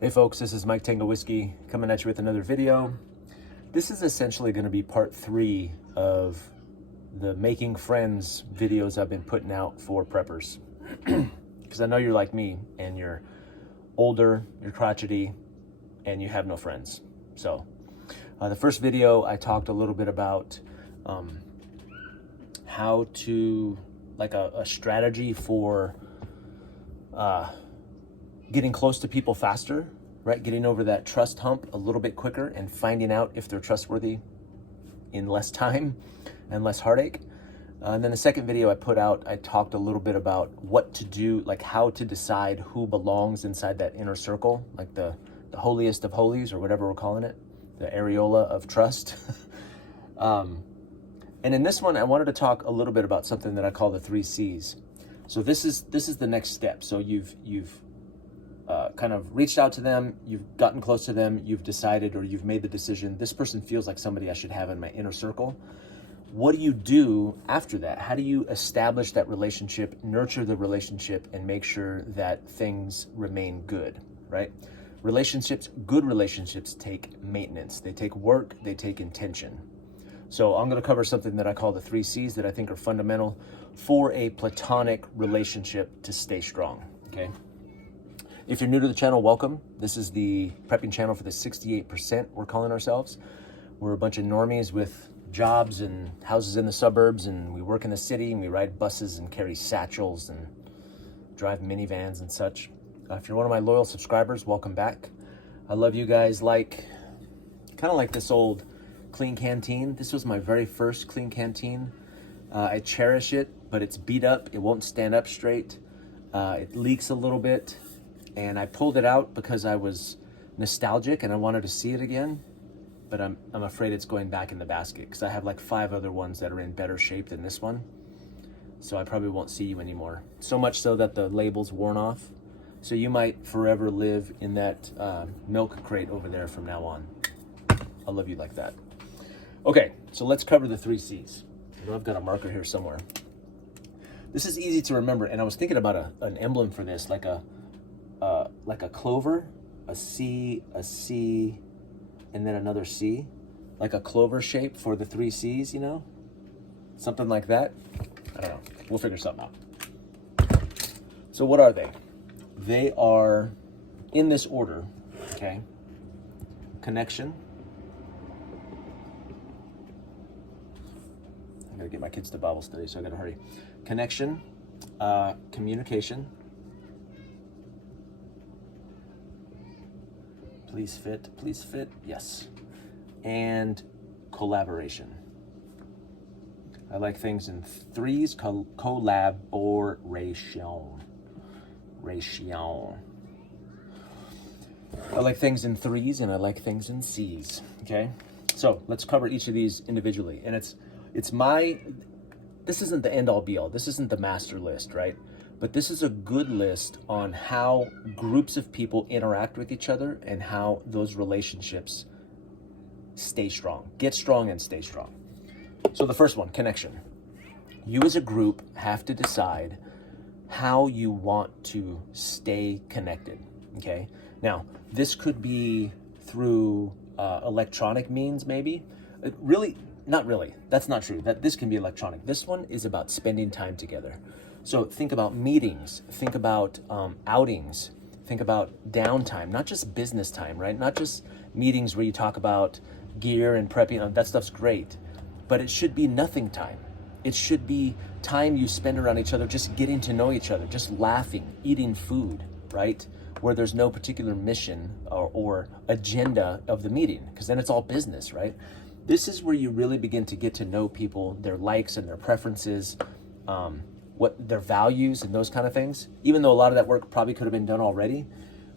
Hey folks, this is Mike Tango Whiskey coming at you with another video. This is essentially going to be part 3 of the making friends videos I've been putting out for preppers. Because I know you're like me and you're older, you're crotchety, and you have no friends. So the first video I talked a little bit about how to, like a strategy for getting close to people faster, right? Getting over that trust hump a little bit quicker and finding out if they're trustworthy in less time and less heartache. And then the second video I put out, I talked a little bit about what to do, like how to decide who belongs inside that inner circle, like the holiest of holies or whatever we're calling it, the areola of trust. And in this one, I wanted to talk a little bit about something that I call the 3 C's. So this is the next step. So you've kind of reached out to them, you've gotten close to them, you've decided or you've made the decision, this person feels like somebody I should have in my inner circle. What do you do after that? How do you establish that relationship, nurture the relationship, and make sure that things remain good, right? Relationships, good relationships take maintenance. They take work, they take intention. So I'm going to cover something that I call the 3 C's that I think are fundamental for a platonic relationship to stay strong, okay? If you're new to the channel, welcome. This is the prepping channel for the 68% we're calling ourselves. We're a bunch of normies with jobs and houses in the suburbs, and we work in the city, and we ride buses and carry satchels and drive minivans and such. If you're one of my loyal subscribers, welcome back. I love you guys kind of like this old clean canteen. This was my very first clean canteen. I cherish it, but it's beat up. It won't stand up straight. It leaks a little bit. And I pulled it out because I was nostalgic and I wanted to see it again. But I'm afraid it's going back in the basket because I have like 5 other ones that are in better shape than this one. So I probably won't see you anymore. So much so that the label's worn off. So you might forever live in that milk crate over there from now on. I love you like that. Okay, so let's cover the 3 C's. I've got a marker here somewhere. This is easy to remember, and I was thinking about an emblem for this, like a clover, a C, and then another C, like a clover shape for the 3 C's, you know? Something like that. I don't know. We'll figure something out. So what are they? They are in this order, okay? Connection. I gotta get my kids to Bible study, so I gotta hurry. Connection, communication. Please fit, yes. And collaboration. I like things in 3s, collaboration. I like things in 3s and I like things in C's, okay? So let's cover each of these individually. And this isn't the end all be all. This isn't the master list, right? But this is a good list on how groups of people interact with each other and how those relationships stay strong. Get strong and stay strong. So the first one, connection. You as a group have to decide how you want to stay connected, okay? Now, this could be through electronic means maybe. Not really. That's not true. This can be electronic. This one is about spending time together. So think about meetings, think about outings, think about downtime, not just business time, right? Not just meetings where you talk about gear and prepping, that stuff's great, but it should be nothing time. It should be time you spend around each other, just getting to know each other, just laughing, eating food, right? Where there's no particular mission or agenda of the meeting, because then it's all business, right? This is where you really begin to get to know people, their likes and their preferences, what their values and those kind of things, even though a lot of that work probably could have been done already,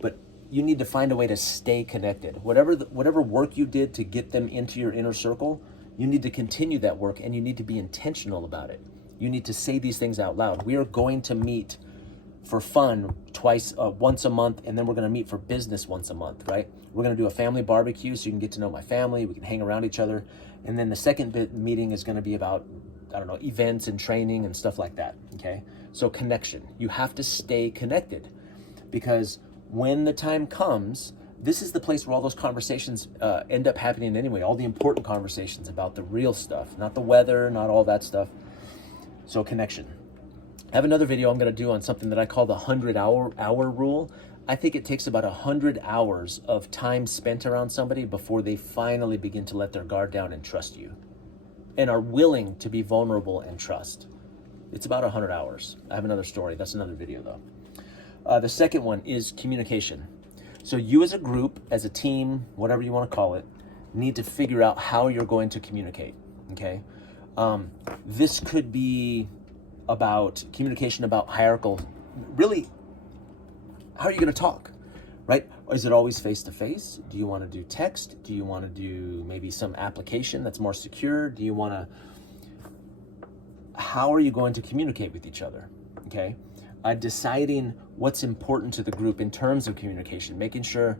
but you need to find a way to stay connected. Whatever work you did to get them into your inner circle, you need to continue that work and you need to be intentional about it. You need to say these things out loud. We are going to meet for fun once a month, and then we're going to meet for business once a month, right? We're going to do a family barbecue so you can get to know my family, we can hang around each other, and then the second meeting is going to be about, I don't know, events and training and stuff like that, okay? So connection. You have to stay connected because when the time comes, this is the place where all those conversations end up happening anyway, all the important conversations about the real stuff, not the weather, not all that stuff. So connection. I have another video I'm going to do on something that I call the 100-hour rule. I think it takes about 100 hours of time spent around somebody before they finally begin to let their guard down and trust you and are willing to be vulnerable and trust. It's about 100 hours. I have another story. That's another video though. The second one is communication. So you as a group, as a team, whatever you want to call it, need to figure out how you're going to communicate, okay? This could be about communication about hierarchical, really, how are you going to talk, right? Is it always face-to-face? Do you want to do text? Do you want to do maybe some application that's more secure? Do you want to, how are you going to communicate with each other, okay? Deciding what's important to the group in terms of communication, making sure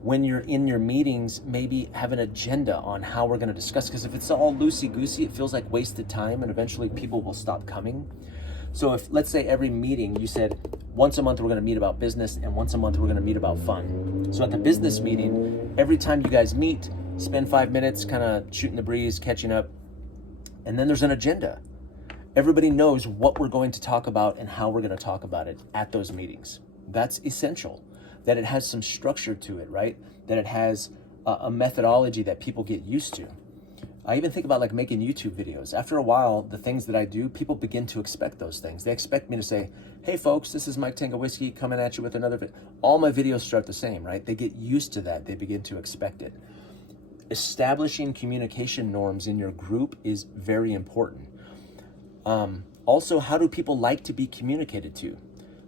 when you're in your meetings, maybe have an agenda on how we're going to discuss, because if it's all loosey-goosey, it feels like wasted time and eventually people will stop coming. So if, let's say every meeting you said, once a month we're going to meet about business and once a month we're going to meet about fun. So at the business meeting, every time you guys meet, spend 5 minutes kind of shooting the breeze, catching up, and then there's an agenda. Everybody knows what we're going to talk about and how we're going to talk about it at those meetings. That's essential, that it has some structure to it, right? That it has a methodology that people get used to. I even think about like making YouTube videos. After a while, the things that I do, people begin to expect those things. They expect me to say, hey folks, this is Mike Tango Whiskey coming at you with another video. All my videos start the same, right? They get used to that. They begin to expect it. Establishing communication norms in your group is very important. Also, how do people like to be communicated to?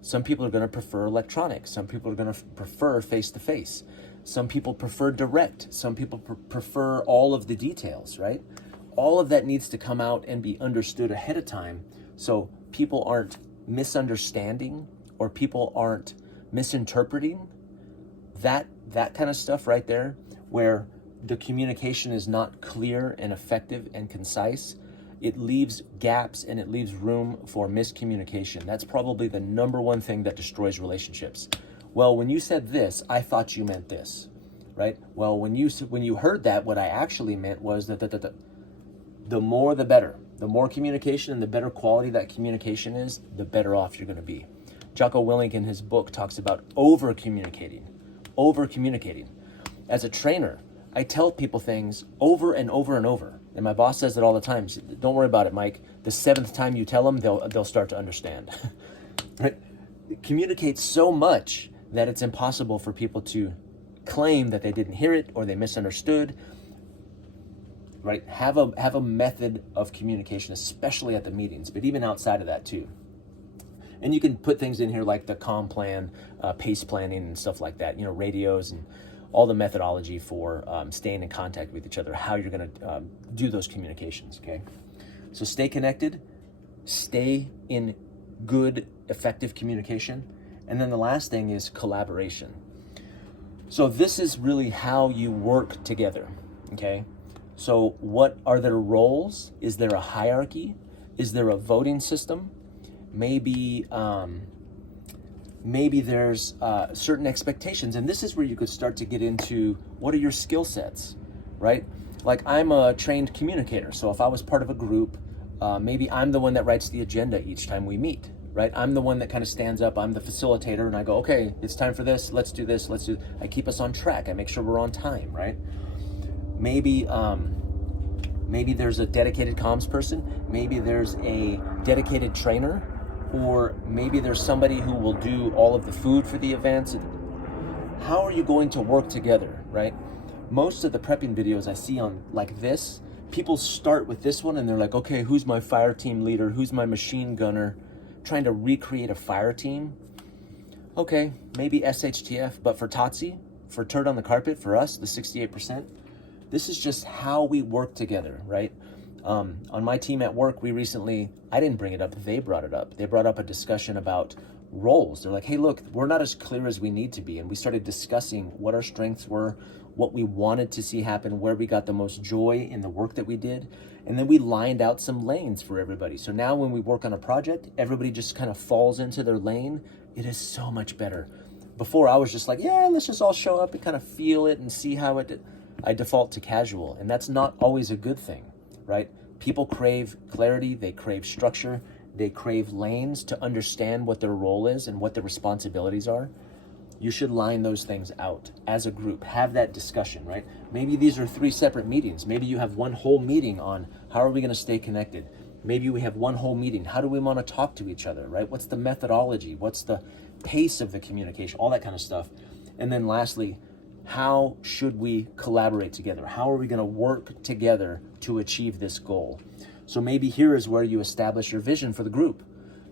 Some people are going to prefer electronic. Some people are going to prefer face-to-face. Some people prefer direct. Some people prefer all of the details, right? All of that needs to come out and be understood ahead of time so people aren't misunderstanding or people aren't misinterpreting that kind of stuff right there, where the communication is not clear and effective and concise. It leaves gaps and it leaves room for miscommunication. That's probably the number one thing that destroys relationships. Well, when you said this, I thought you meant this, right? Well, when you heard that, what I actually meant was that the more the better. The more communication and the better quality that communication is, the better off you're going to be. Jocko Willink in his book talks about over-communicating. As a trainer, I tell people things over and over and over. And my boss says it all the time. Don't worry about it, Mike. The 7th time you tell them, they'll start to understand. Right? Communicate so much that it's impossible for people to claim that they didn't hear it or they misunderstood. Right? Have a method of communication, especially at the meetings, but even outside of that too. And you can put things in here like the comm plan, pace planning and stuff like that, radios and all the methodology for staying in contact with each other, how you're going to do those communications, okay? So stay connected, stay in good, effective communication. And then the last thing is collaboration. So this is really how you work together, okay? So what are their roles? Is there a hierarchy? Is there a voting system? Maybe there's certain expectations. And this is where you could start to get into what are your skill sets, right? Like I'm a trained communicator. So if I was part of a group, maybe I'm the one that writes the agenda each time we meet, right? I'm the one that kind of stands up. I'm the facilitator and I go, okay, it's time for this. Let's do this. I keep us on track. I make sure we're on time, right? Maybe there's a dedicated comms person. Maybe there's a dedicated trainer, or maybe there's somebody who will do all of the food for the events. How are you going to work together, right? Most of the prepping videos I see on like this, people start with this one and they're like, okay, who's my fire team leader? Who's my machine gunner? Trying to recreate a fire team. Okay, maybe SHTF, but for TOTC, for Turd on the Carpet, for us, the 68%, this is just how we work together, right? On my team at work, I didn't bring it up, they brought it up. They brought up a discussion about roles. They're like, hey, look, we're not as clear as we need to be. And we started discussing what our strengths were, what we wanted to see happen, where we got the most joy in the work that we did. And then we lined out some lanes for everybody. So now when we work on a project, everybody just kind of falls into their lane. It is so much better. Before I was just like, yeah, let's just all show up and kind of feel it and see how I default to casual. And that's not always a good thing, right? People crave clarity, they crave structure, they crave lanes to understand what their role is and what their responsibilities are. You should line those things out as a group. Have that discussion, right? Maybe these are 3 separate meetings. Maybe you have one whole meeting on how are we going to stay connected. Maybe we have one whole meeting. How do we want to talk to each other, right? What's the methodology? What's the pace of the communication? All that kind of stuff. And then lastly, how should we collaborate together? How are we going to work together to achieve this goal? So maybe here is where you establish your vision for the group.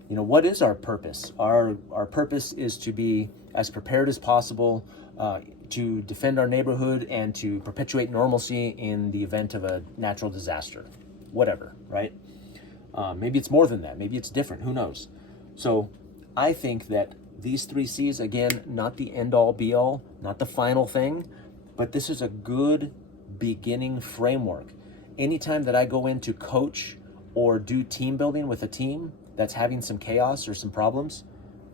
You know, what is our purpose? Our purpose is to be as prepared as possible, to defend our neighborhood and to perpetuate normalcy in the event of a natural disaster, whatever, right? Maybe it's more than that. Maybe it's different. Who knows? So I think that these 3 C's, again, not the end all be all, not the final thing, but this is a good beginning framework. Anytime that I go in to coach or do team building with a team that's having some chaos or some problems,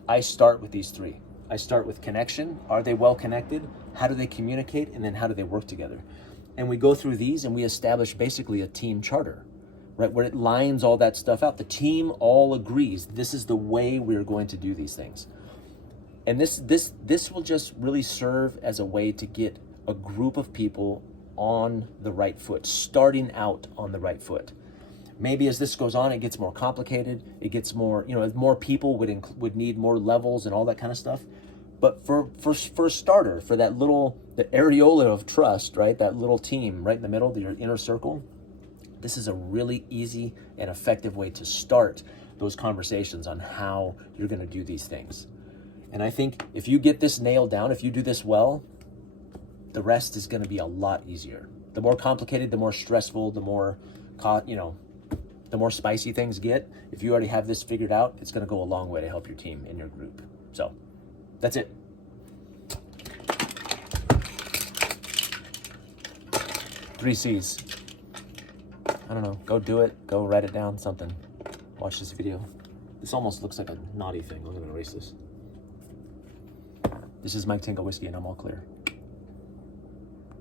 I start with these 3. I start with connection. Are they well connected? How do they communicate? And then how do they work together? And we go through these and we establish basically a team charter, right? Where it lines all that stuff out. The team all agrees this is the way we're going to do these things. And this will just really serve as a way to get a group of people on the right foot, starting out on the right foot. Maybe as this goes on, it gets more complicated. It gets more, more people would need more levels and all that kind of stuff. But for a starter, for that the areola of trust, right? That little team right in the middle, your inner circle, this is a really easy and effective way to start those conversations on how you're going to do these things. And I think if you get this nailed down, if you do this well, the rest is going to be a lot easier. The more complicated, the more stressful, the more spicy things get. If you already have this figured out, it's going to go a long way to help your team and your group. So that's it. 3 C's. I don't know. Go do it. Go write it down. Something. Watch this video. This almost looks like a naughty thing. I'm going to erase this. This is Mike Tingle Whiskey, and I'm all clear.